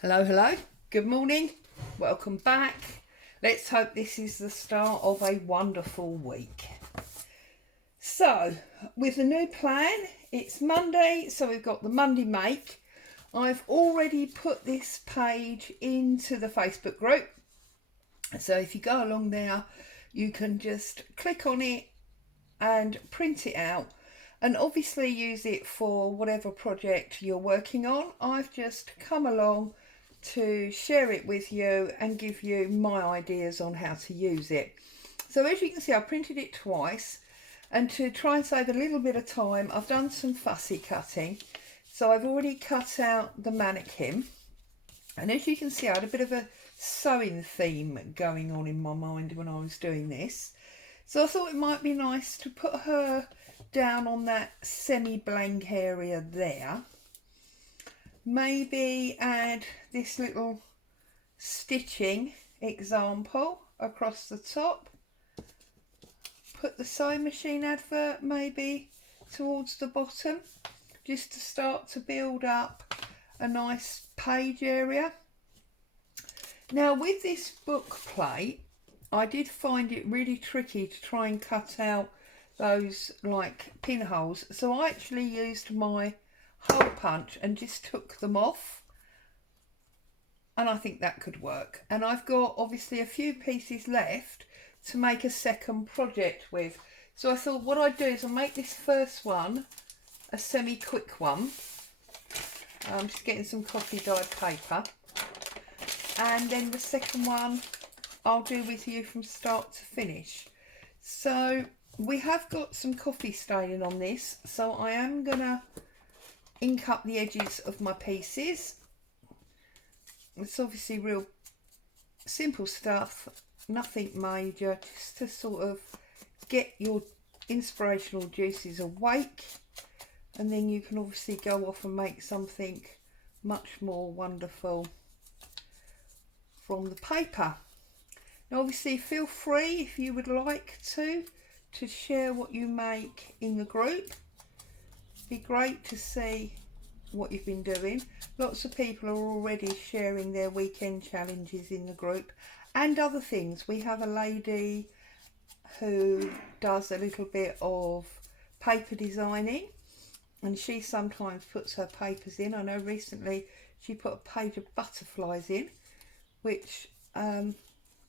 Hello, hello. Good morning. Welcome back. Let's hope this is the start of a wonderful week. So, with the new plan, it's Monday, so we've got the Monday make. I've already put this page into the Facebook group. So if you go along there, you can just click on it and print it out and obviously use it for whatever project you're working on. I've just come along to share it with you and give you my ideas on how to use it. So as you can see, I printed it twice, and to try and save a little bit of time, I've done some fussy cutting. So I've already cut out the mannequin, and as you can see, I had a bit of a sewing theme going on in my mind when I was doing this. So I thought it might be nice to put her down on that semi-blank area there. Maybe add this little stitching example across the top. Put the sewing machine advert maybe towards the bottom, just to start to build up a nice page area. Now with this book plate, I did find it really tricky to try and cut out those like pinholes, so I actually used my hole punch and just took them off, and I think that could work. And I've got obviously a few pieces left to make a second project with, so I thought what I'd do is I'll make this first one a semi-quick one. I'm just getting some coffee dyed paper, and then the second one I'll do with you from start to finish. So we have got some coffee staining on this, so I am gonna ink up the edges of my pieces. It's obviously real simple stuff, nothing major, just to sort of get your inspirational juices awake, and then you can obviously go off and make something much more wonderful from the paper. Now obviously feel free, if you would like to share what you make in the group. Be great to see what you've been doing. Lots of people are already sharing their weekend challenges in the group and other things. We have a lady who does a little bit of paper designing, and she sometimes puts her papers in. I know recently she put a page of butterflies in, which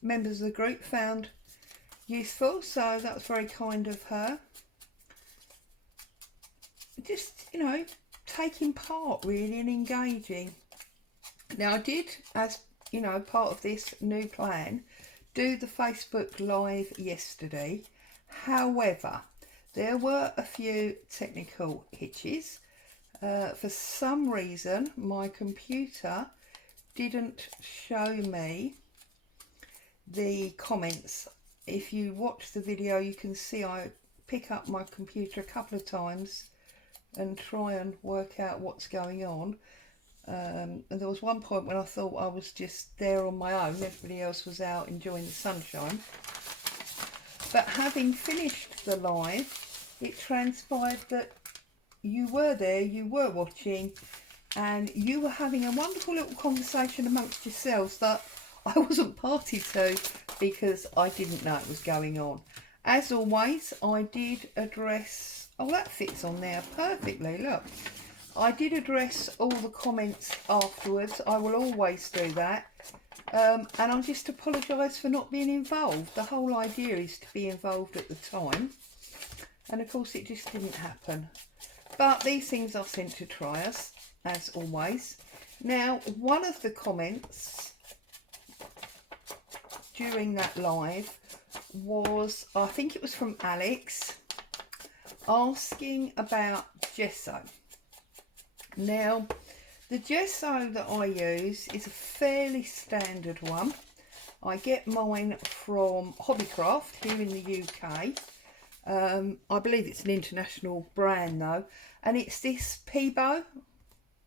members of the group found useful, so that was very kind of her. Just, you know, taking part really and engaging. Now I did, as you know, part of this new plan, do the Facebook Live yesterday. However, there were a few technical hitches. For some reason my computer didn't show me the comments. If you watch the video, you can see I pick up my computer a couple of times and try and work out what's going on. And there was one point when I thought I was just there on my own, everybody else was out enjoying the sunshine. But having finished the live, it transpired that you were there, you were watching, and you were having a wonderful little conversation amongst yourselves that I wasn't party to because I didn't know it was going on. As always, I did address, oh that fits on there perfectly, look. I did address all the comments afterwards. I will always do that. And I just apologise for not being involved. The whole idea is to be involved at the time. And of course it just didn't happen. But these things are sent to try us, as always. Now, one of the comments during that live was, I think it was from Alex, asking about gesso. Now, the gesso that I use is a fairly standard one. I get mine from Hobbycraft here in the UK. I believe it's an international brand though, and it's this Peebo.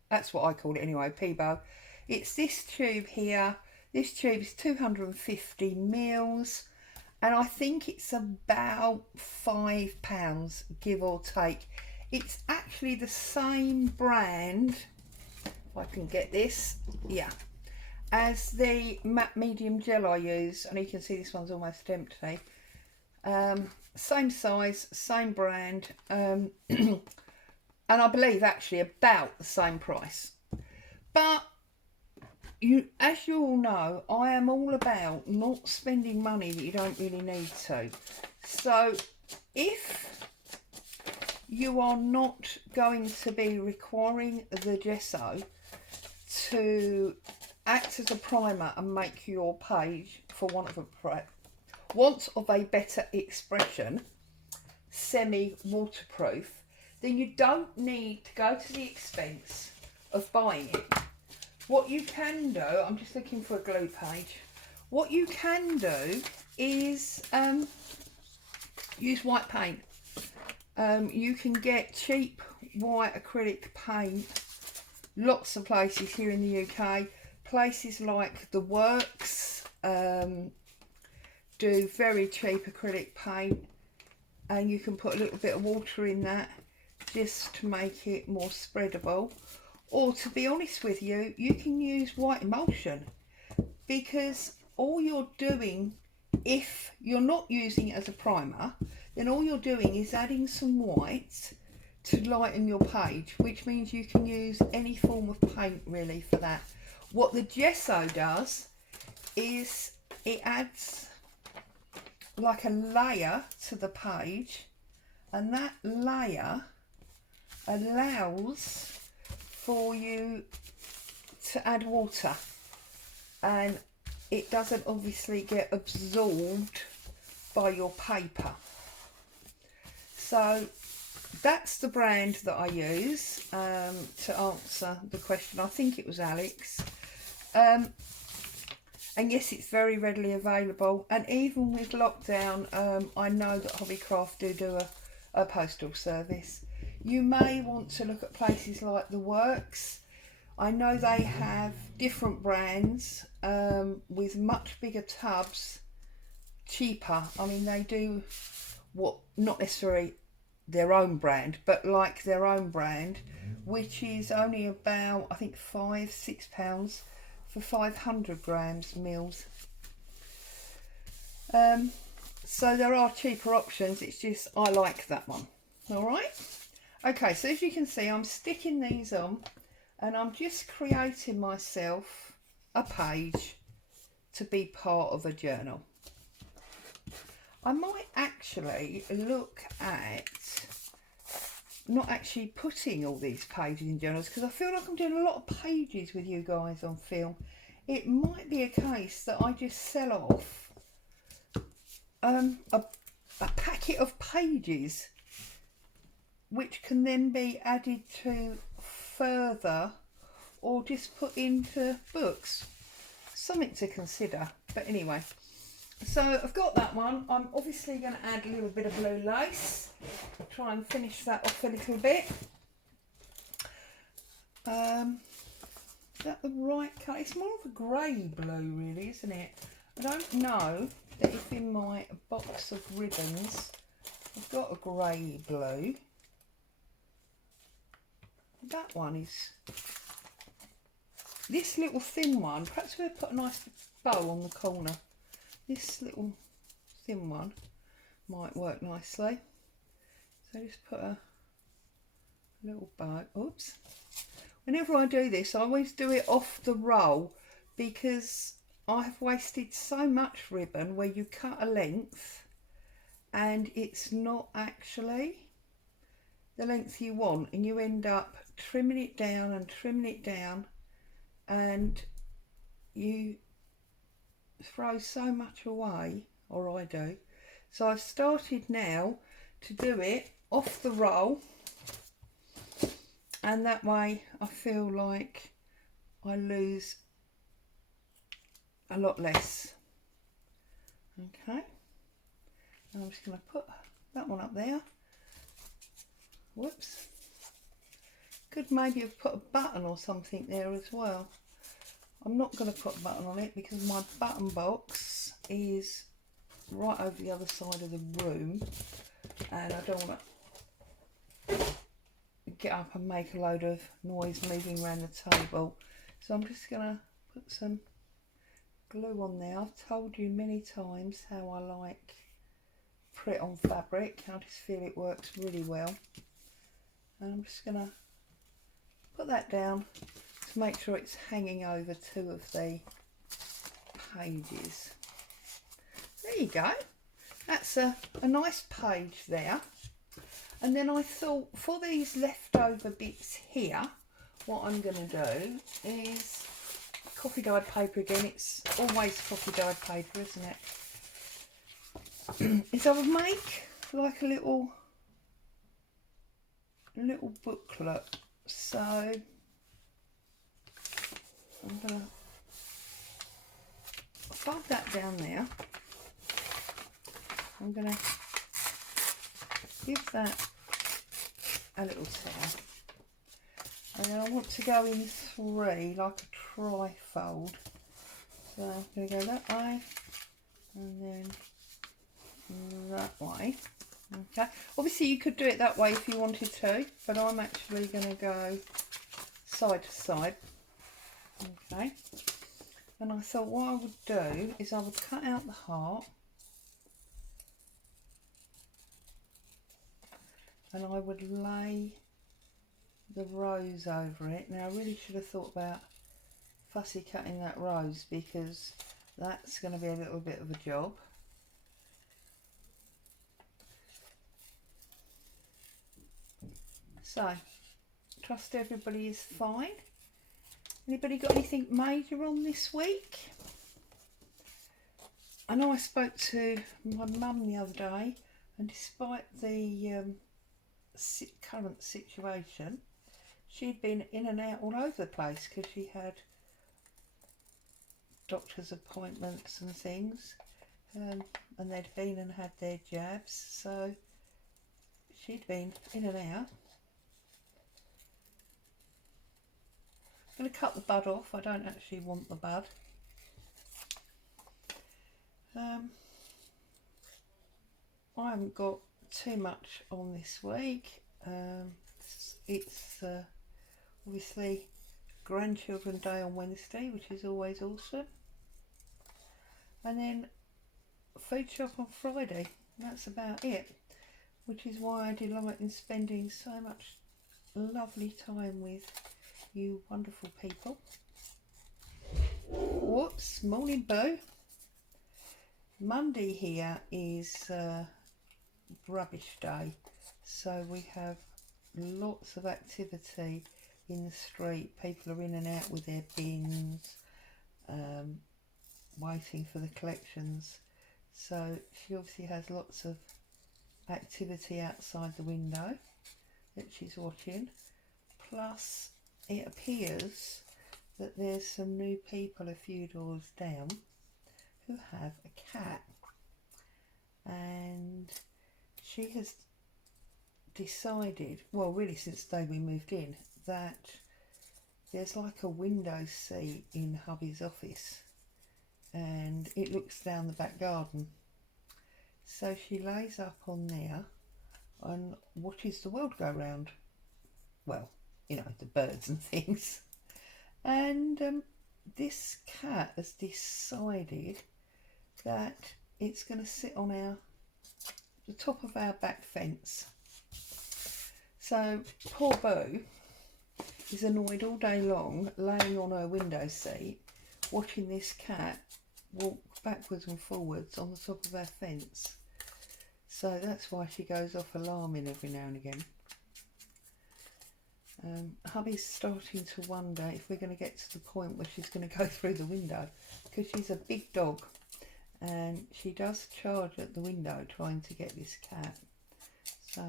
That's what I call it anyway, Peebo. It's this tube here. This tube is 250 mils, and I think it's about £5, give or take. It's actually the same brand, if I can get this, yeah, as the matte medium gel I use, and you can see this one's almost empty. Same size, same brand, and I believe actually about the same price. But as you all know, I am all about not spending money that you don't really need to. So if you are not going to be requiring the gesso to act as a primer and make your page, for want of a better expression, semi-waterproof, then you don't need to go to the expense of buying it. What you can do, I'm just looking for a glue page, what you can do is use white paint. You can get cheap white acrylic paint lots of places here in the UK. Places like The Works do very cheap acrylic paint, and you can put a little bit of water in that just to make it more spreadable. Or to be honest with you, you can use white emulsion, because all you're doing, if you're not using it as a primer, then all you're doing is adding some white to lighten your page, which means you can use any form of paint really for that. What the gesso does is it adds like a layer to the page, and that layer allows for you to add water, and it doesn't obviously get absorbed by your paper. So that's the brand that I use to answer the question. I think it was Alex. And yes, it's very readily available, and even with lockdown, I know that Hobbycraft do a postal service. You may want to look at places like The Works. I know they have different brands with much bigger tubs, cheaper. I mean, they do what, not necessarily their own brand, but like their own brand, which is only about, I think, £5-6 for 500 grams mils. So there are cheaper options, it's just I like that one. All right. Okay, so as you can see, I'm sticking these on, and I'm just creating myself a page to be part of a journal. I might actually look at not actually putting all these pages in journals, because I feel like I'm doing a lot of pages with you guys on film. It might be a case that I just sell off a packet of pages, which can then be added to further or just put into books. Something to consider. But anyway, so I've got that one. I'm obviously going to add a little bit of blue lace, try and finish that off a little bit. Is that the right colour? It's more of a grey blue really, isn't it? I don't know that if in my box of ribbons I've got a grey blue. That one is, this little thin one, perhaps we'll put a nice bow on the corner. This little thin one might work nicely. So just put a little bow. Oops. Whenever I do this, I always do it off the roll, because I've wasted so much ribbon where you cut a length and it's not actually the length you want, and you end up trimming it down and trimming it down, and you throw so much away, or I do. So I've started now to do it off the roll, and that way I feel like I lose a lot less. Okay, I'm just going to put that one up there. Whoops. Could maybe have put a button or something there as well. I'm not going to put a button on it because my button box is right over the other side of the room, and I don't want to get up and make a load of noise moving around the table. So I'm just going to put some glue on there. I've told you many times how I like print on fabric. I just feel it works really well. And I'm just going to put that down to make sure it's hanging over 2 of the pages. There you go. That's a nice page there. And then I thought for these leftover bits here, what I'm going to do is coffee dyed paper again. It's always coffee dyed paper, isn't it? Is I would make like a little booklet. So I'm going to fold that down there. I'm going to give that a little tear. And then I want to go in 3 like a trifold. So I'm going to go that way and then that way. Okay. Obviously you could do it that way if you wanted to, but I'm actually going to go side to side. Okay. And I thought what I would do is I would cut out the heart. And I would lay the rose over it. Now I really should have thought about fussy cutting that rose because that's going to be a little bit of a job. So, trust everybody is fine. Anybody got anything major on this week? I know I spoke to my mum the other day, and despite the current situation, she'd been in and out all over the place because she had doctor's appointments and things, and they'd been and had their jabs, so she'd been in and out. I'm going to cut the bud off. I don't actually want the bud. I haven't got too much on this week. It's obviously Grandchildren Day on Wednesday, which is always awesome, and then food shop on Friday. That's about it, which is why I delight in spending so much lovely time with you wonderful people. Whoops, morning Boo. Monday here is rubbish day, so we have lots of activity in the street. People are in and out with their bins, waiting for the collections, so she obviously has lots of activity outside the window that she's watching. Plus it appears that there's some new people a few doors down who have a cat, and she has decided, well really since the day we moved in, that there's like a window seat in hubby's office and it looks down the back garden, so she lays up on there and watches the world go round. Well, you know, the birds and things. And this cat has decided that it's going to sit on the top of our back fence. So poor Boo is annoyed all day long, laying on her window seat, watching this cat walk backwards and forwards on the top of our fence. So that's why she goes off alarming every now and again. Hubby's starting to wonder if we're going to get to the point where she's going to go through the window, because she's a big dog and she does charge at the window trying to get this cat. So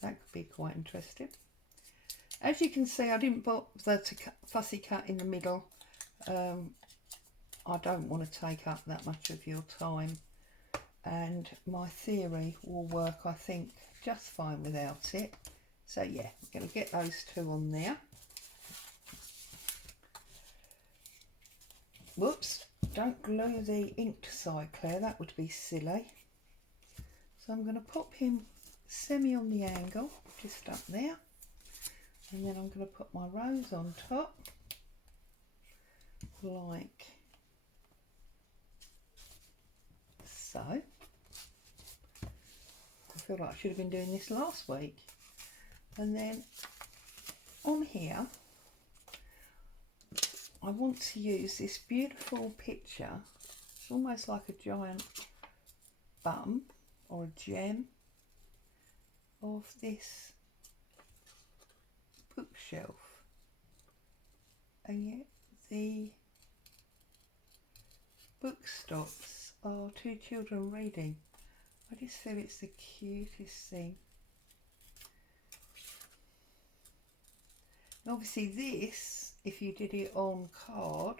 that could be quite interesting. As you can see, I didn't bother to fussy cut in the middle. I don't want to take up that much of your time, and my theory will work, I think, just fine without it. So yeah, I'm going to get those 2 on there. Whoops, don't glue the inked side, Claire, that would be silly. So I'm going to pop him semi on the angle, just up there. And then I'm going to put my rose on top, like So I feel like I should have been doing this last week. And then on here I want to use this beautiful picture. It's almost like a giant bum or a gem of this bookshelf, and yet the book stocks are two children reading. I just feel it's the cutest thing. And obviously this, if you did it on card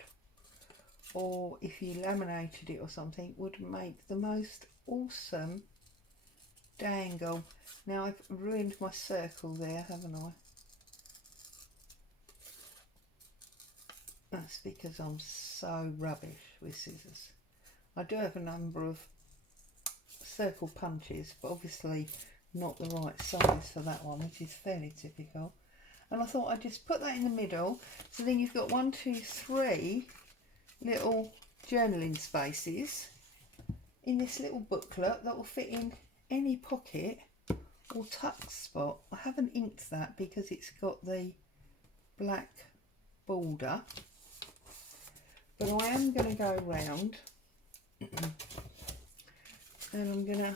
or if you laminated it or something, would make the most awesome dangle. Now I've ruined my circle there, haven't I? That's because I'm so rubbish with scissors. I do have a number of circle punches, but obviously not the right size for that one, which is fairly typical. And I thought I'd just put that in the middle, so then you've got 1, 2, 3 little journaling spaces in this little booklet that will fit in any pocket or tuck spot. I haven't inked that because it's got the black border, but I am going to go round and I'm going to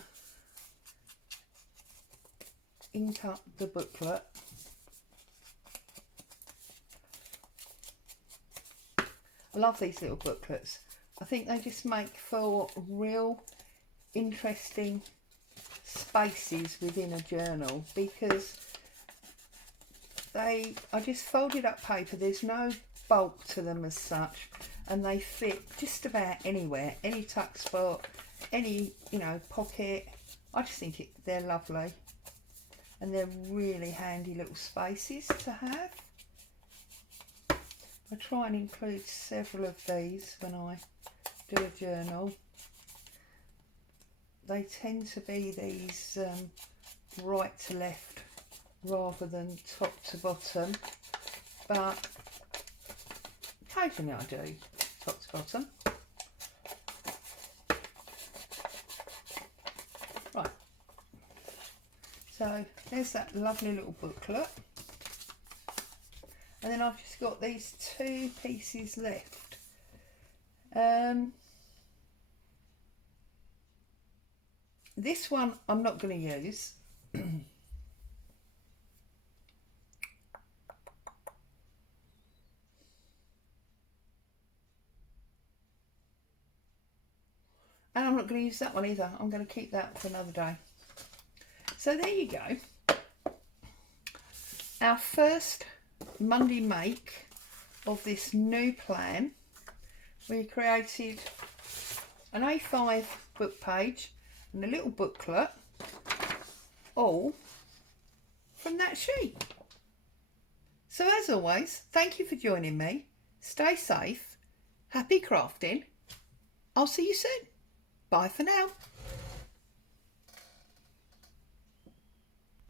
ink up the booklet. I love these little booklets. I think they just make for real interesting spaces within a journal, because I just folded up paper. There's no bulk to them as such, and they fit just about anywhere, any tuck spot, any, you know, pocket. I just think they're lovely, and they're really handy little spaces to have. I try and include several of these when I do a journal. They tend to be these right to left rather than top to bottom, but occasionally I do top to bottom. Right, so there's that lovely little booklet. And then I've just got these 2 pieces left. This one I'm not going to use. And I'm not going to use that one either. I'm going to keep that for another day. So there you go. Our first Monday make of this new plan. We created an A5 book page and a little booklet, all from that sheet. So as always, thank you for joining me. Stay safe, happy crafting. I'll see you soon. Bye for now.